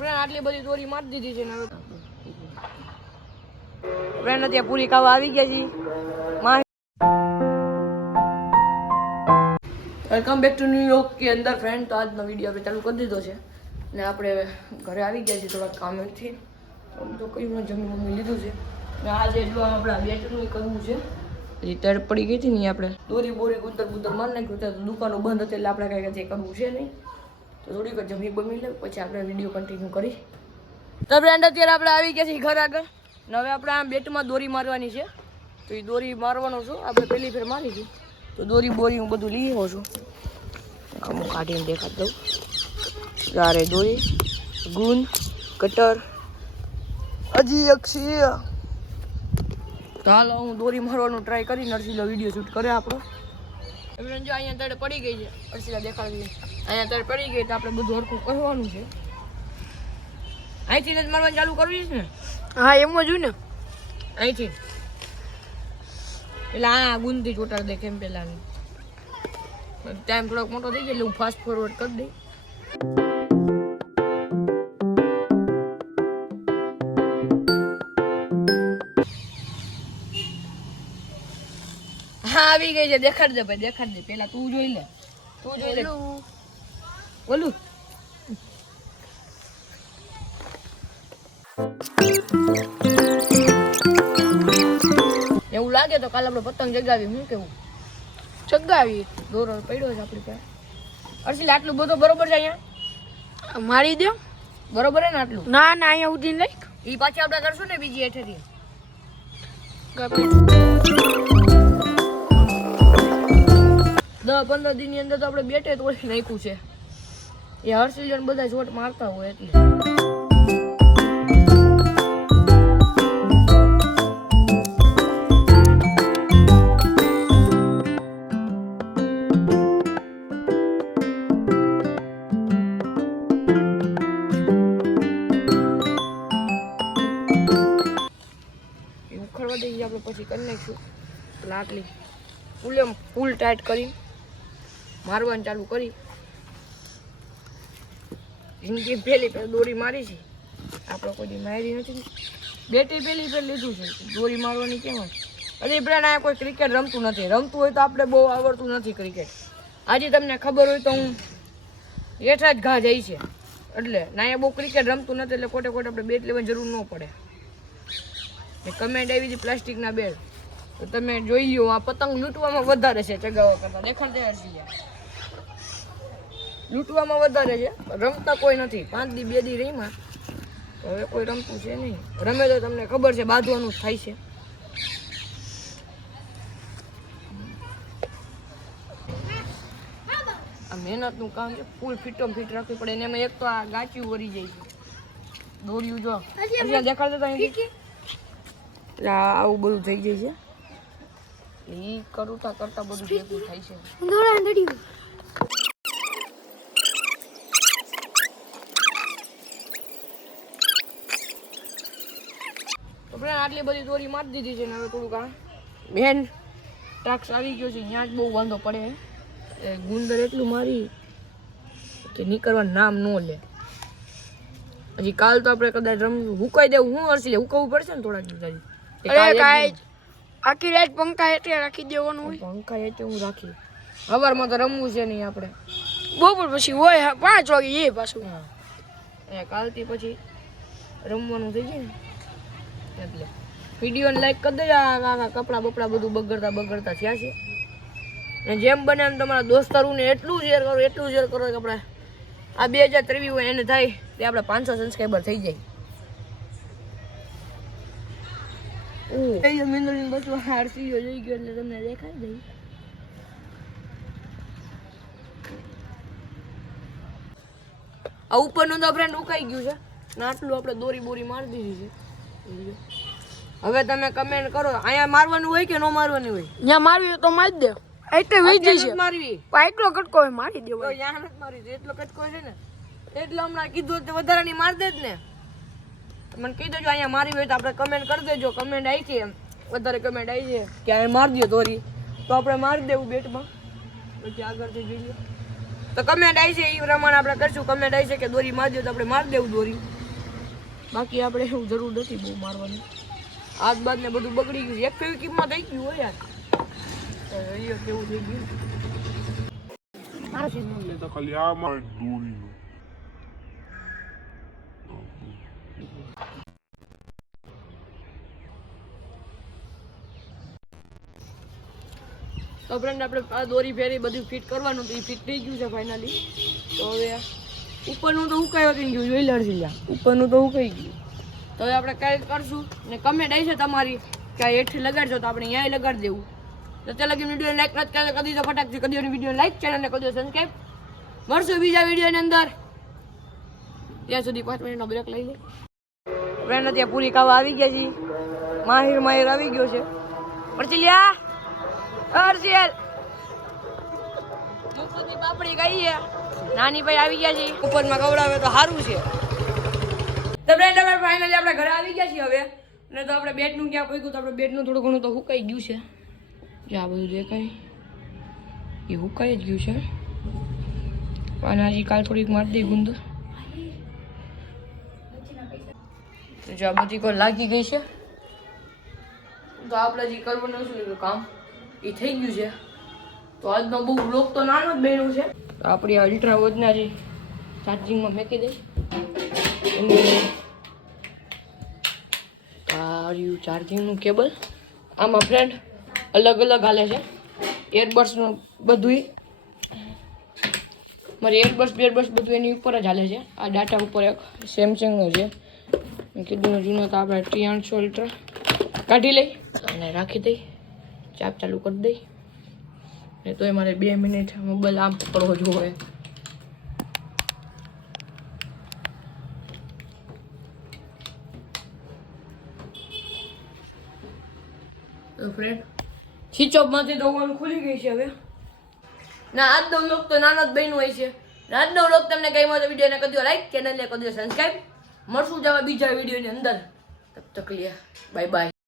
Friend આટલી બધી દોરી મારી દીધી છે ને ફ્રેન્ડ અત્યારે પૂરી ખાવા આવી ગયા છીએ. વેલકમ બેક ટુ ન્યૂયોર્ક કે અંદર ફ્રેન્ડ તો આજનો વીડિયો આપણે ચાલુ કરી દીધો છે. ને આપણે ઘરે આવી ગયા છીએ થોડાક કામેથી. તો કયું જમી મમ્મી લીધું છે. ને આજે જો આપણે બેટનું કરવું છે. હજી તડ પડી ગઈ હતી ને આપણે. દોરી બોરી ગુંદર ગુંદર મારી નાખ્યું ત્યારે દુકાનો બંધ હતી એટલે આપણે કાંઈ કરવું છે નહીં. તો થોડીક જમી બમી લઉં પછી આપણે વીડિયો કન્ટિન્યુ કરી. તો ફ્રેન્ડ અત્યારે આપણે આવી ગયા છીએ ઘર આગળ. ને હવે આપણે આ બેટમાં દોરી મારવાની છે. તો એ દોરી મારવાનો છું. આપણે પહેલી ફેર મારી છે. તો દોરી બોરી હું બધું લઈ આવું છું. અમુક કાઢીને દેખાડ દઉં. ગારે દોરી ગુંદ કટર હજી એક છે. તો હાલો હું દોરી મારવાનું ટ્રાય કરી, નરસિંહનો વીડિયો શૂટ કરે આપણો. એમને જો અહીંયા તળે પડી ગઈ છે. અરસીલા દેખાડવી અહીંયા તળે પડી ગઈ તો આપણે બધું હરખું કરવાનું છે. અહીંથી જ મારવાનું ચાલુ કરવી છે ને? હા એમ જ હોય ને. અહીંથી. એટલે આ ગુંદી ચોટાડ દે કેમ પેલાની. ટાઈમ થોડોક મોટો થઈ ગયો એટલે હું ફાસ્ટ ફોરવર્ડ કરી દઈ. હા આવી ગઈ છે. દેખાડ દે ભાઈ દેખાડ દે. પેલા તું જોઈ લે. તું જોઈ લે. બોલું. એવું લાગે તો કાલે આપણે પતંગ જગાવી હું કેવું? ચગાવી દોરો પડ્યો છે આપણી પાસે. અર્શિલ આટલું બધું બરોબર છે અહીંયા? મારી દો. બરોબર ને આટલું? ના ના અહીંયા ઉધી લઈ ઈ પાછી આપણે કરશું ને બીજી હેઠેથી. દસ પંદર દિનની અંદર તો આપણે બેટે તોડી નાખ્યું છે. એ હર્ષિલ બધા શોટ મારતા હોય એટલે. ઉખડવા દઈએ આપણે, પછી કરી નાખીશું. ફૂલ એમ ફૂલ ટાઈટ કરી મારવાનું ચાલુ કરી. જિંદગી પહેલી પહેલી દોરી મારી છે. આપણે કોઈ મારી નથી. બેટી પહેલી પહેલી લીધું છે. દોરી મારવાની કેમ અરે બ્રેન આ કોઈ ક્રિકેટ રમતું નથી. રમતું હોય તો આપણે બહુ આવડતું નથી ક્રિકેટ આજે તમને ખબર હોય તો હું હેઠા જ ઘા જાય છે. એટલે ના બહુ ક્રિકેટ રમતું નથી એટલે ખોટે ખોટે આપણે બેટ લેવાની જરૂર ન પડે. ને કમેન્ટ આવી હતી પ્લાસ્ટિકના બેડ તો તમે જોઈ લો આ પતંગ લૂંટવામાં વધારે છે ચગાવવા કરતા. દેખાડ દે હર્ષિયા લૂંટવામાં વધારે છે. રમતા કોઈ નથી. પાંચ દી બે દી રહીમાં હવે કોઈ રમતું છે નહીં. રમે તો તમને ખબર છે બાંધવાનું થાય છે. આ મહેનતનું કામ છે ફૂલ ફિટમ ફિટ રાખવી પડે ને એમાં એક તો આ ગાચ્યું વળી જાય છે. દોર્યું જો. દેખાડતા હતા આવું બધું થઈ જાય છે. એ કરતા કરતા બધું ભેગું થાય છે. Friend આટલી બધી દોરી મારી દીધી છે ને હવે થોડુંક આ બેન. ટાક્સ આવી ગયો છે ત્યાં જ બહુ વાંધો પડે. એ ગુંદર એટલું મારી કે નીકળવા નામ ન લે. હજી કાલ તો આપણે કદાચ રમવું હુકાઈ દેવું હું હરસી લે હુકવું પડશે ને થોડાક દિવસ અરે કાંઈ આખી રાત પંખા એટલે રાખી દેવાનું હોય. પંખા એટલે હું રાખી. સવારમાં તો રમવું છે નહીં આપણે. બપોર પછી હોય પાંચ વાગે એ પાછું. કાલથી પછી રમવાનું થઈ જાય ને. એટલે વિડીયોને લાઈક કરી દેજો. આ કપડાં બપડા બધું બગડતા બગડતા થયા છે. અને જેમ બને એમ તમારા દોસ્તારોને એટલું શેર કરો એટલું શેર કરો કે આપણે આ બે હજાર ત્રેવીસ હોય એને થાય તે આપણે પાંચસો સબસ્ક્રાઈબર થઈ જાય. ઓહ મિંદુની બસ હારસી જોઈ ગયો એટલે તમને દેખાઈ દઈ આ ઉપરનું તો ફ્રેન્ડ ઉકાઈ ગયું છે. ને આટલું આપણે દોરી બોરી મારી દીધી છે. હવે તમે કમેન્ટ કરો. અહીંયા મારવાનું હોય કે ન મારવાની હોય? અહીંયા મારવી તો મારી દે. એટલે વેચી છે. મારવી. એટલો કટકો હોય મારી તો દેવાય અહીંયા નથી મારી દે એટલો કટકો છે ને એટલે હમણાં કીધું તે વધારાની માર દે જ ને. મને કહી દેજો અહીંયા મારી હોય તો આપણે કમેન્ટ કરી દેજો. કમેન્ટ આવી છે વધારે કમેન્ટ આવી છે. કે અહીંયા મારી દો ધોરી. તો આપણે મારી દેવું બેટમાં. પછી આગળથી જોઈ લો તો કમેન્ટ આવી છે એ પ્રમાણે આપણે કરશું. કમેન્ટ આવી છે કે દોરી મારજો તો આપણે મારી દેવું દોરી. બાકી આપણે એવું જરૂર નથી બહુ મારવાની. આજબાદ બાદ ને બધું બગડી ગયું. એક ફેવી કિંમત થઈ ગયું હોય યાર. કેવું થઈ ગયું? તો ફ્રેન્ડ આપણે આ દોરી ફેરી બધું ફિટ કરવાનું તો એ ફિટ થઈ ગયું છે ફાઇનલી તો હવે ઉપરનું તો ઉકાયો થઈ ગયું? જોઈ લડશે લ્યા. ઉપરનું તો ઉકાઈ ગયું? તો આપણે કાંઈ કરશું. ને કમેન્ટ આવી છે તમારી કે આ હેઠથી લગાડજો તો આપણે અહીંયા લગાડી દેવું. તો તે લગી વીડિયો લાઈક નથી કરે કદી તો ફટાકથી કદી વીડિયો લાઈક ચેનલને કદી સબસ્ક્રાઈબ મળશું બીજા વિડીયોની અંદર. ત્યાં સુધી પાંચ મિનિટનો બ્રેક લઈ લે. ફ્રેન્ડ અત્યારે પૂરી કાવા આવી ગયા છે માહિર માહિર આવી ગયો છે. પડચી લ્યા. હર્ષિયલ મુકુની પાપડી છે નાની ભાઈ આવી ગયા છે. ઉપરમાં કવડાવે તો સારું છે. તો ફ્રેન્ડ હવે ફાઇનલી આપણે ઘરે આવી ગયા છીએ હવે. અને તો આપણે બેડનું ક્યાં પગ્યું તો આપણે બેડનું થોડું ઘણું તો હુકાઈ ગયું છે. જે આ બધું દેખાય. એ હુકાઈ જ ગયું છે. અને હજી કાલ થોડીક મારી દઈ ગુંદર તો જો આ બધી કોઈ લાગી ગઈ છે. તો આપણે જે કરવાનું શું કામ એ થઈ ગયું છે. તો આજનો બહુ બ્લોક તો નાનો જ બન્યો છે. તો આપણી આ અલ્ટ્રા વોચના જે ચાર્જિંગમાં મેકી દઈ એની આ રહ્યું ચાર્જિંગનું કેબલ આમાં ફ્રેન્ડ અલગ અલગ હાલે છે. એરબડ્સનું બધુંય. મારી એરબડ્સ બેરબડ્સ બધું એની ઉપર જ હાલે છે. આ ડાટા ઉપર એક સેમસંગનો છે. મેં કીધું જૂનો તો આપણે ત્રિયાણસો અલ્ટ્રા કાઢી લઈ અને રાખી દઈ. ચાપ ચાલુ કરી દઈ. ને તોય મારે બે મિનિટ મોબાઈલ આમ પકડવો જોઈએ ખુલી ગઈ છે હવે. ના આજનો વ્લોગ તો નાનો જ બન્યો હોય છે. આજનો વ્લોગ તમને ગમ્યો તો વિડીયોને કદી લાઈક ચેનલને કદી સબસ્ક્રાઈબ મળશું જવા બીજા વિડીયોની અંદર. તબ તક લિયા. Bye bye